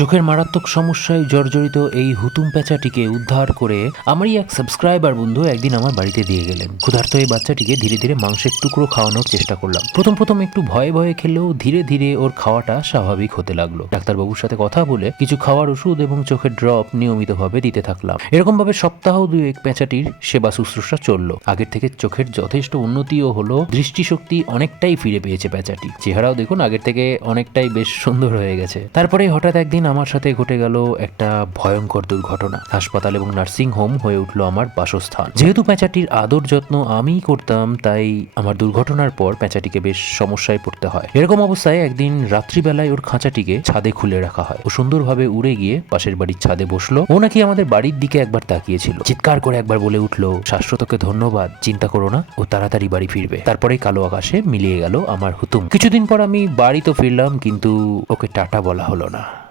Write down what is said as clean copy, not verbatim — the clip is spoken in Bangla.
চোখের মারাত্মক সমস্যায় জর্জরিত এই হুতুম প্যাঁচাটিকে উদ্ধার করে আমারই এক সাবস্ক্রাইবার বন্ধু একদিন আমার বাড়িতে দিয়ে গেলেন। ক্ষুধার্ত এই বাচ্চাটিকে ধীরে ধীরে মাংসের টুকরো খাওয়ানোর চেষ্টা করলাম। প্রথম প্রথম একটু ভয়ে ভয়ে খেলেও ধীরে ধীরে ওর খাওয়াটা স্বাভাবিক হতে লাগলো। ডাক্তারবাবুর সাথে কথা বলে কিছু খাওয়ার ওষুধ এবং চোখের ড্রপ নিয়মিতভাবে দিতে থাকলাম। এরকম ভাবে সপ্তাহ দুয়েক প্যাঁচাটির সেবা শুশ্রূষা চললো। আগের থেকে চোখের যথেষ্ট উন্নতিও হলো, দৃষ্টিশক্তি অনেকটাই ফিরে পেয়েছে প্যাঁচাটি। চেহারাও দেখুন আগের থেকে অনেকটাই বেশ সুন্দর হয়ে গেছে। তারপরে হঠাৎ একদিন আমার সাথে ঘটে গেল একটা ভয়ঙ্কর দুর্ঘটনা। হাসপাতাল এবং নার্সিং হোম হয়ে উঠলো আমার বাসস্থান। যেহেতু প্যাঁচাটির আদর যত্ন আমিই করতাম, তাই আমার দুর্ঘটনার পর প্যাঁচাটিকে বেশ সমস্যায় পড়তে হয়। এরকম অবস্থায় একদিন রাত্রিবেলায় ওর খাঁচাটিকে ছাদে খুলে রাখা হয়। ও সুন্দরভাবে উড়ে গিয়ে পাশের বাড়ির ছাদে বসলো। ও নাকি আমাদের বাড়ির দিকে একবার তাকিয়েছিল, চিৎকার করে একবার বলে উঠলো, শাশ্বতকে ধন্যবাদ, চিন্তা করো না, ও তাড়াতাড়ি বাড়ি ফিরবে। তারপরেই কালো আকাশে মিলিয়ে গেল আমার হুতুম। কিছুদিন পর আমি বাড়ি তো ফিরলাম, কিন্তু ওকে টাটা বলা হলো না।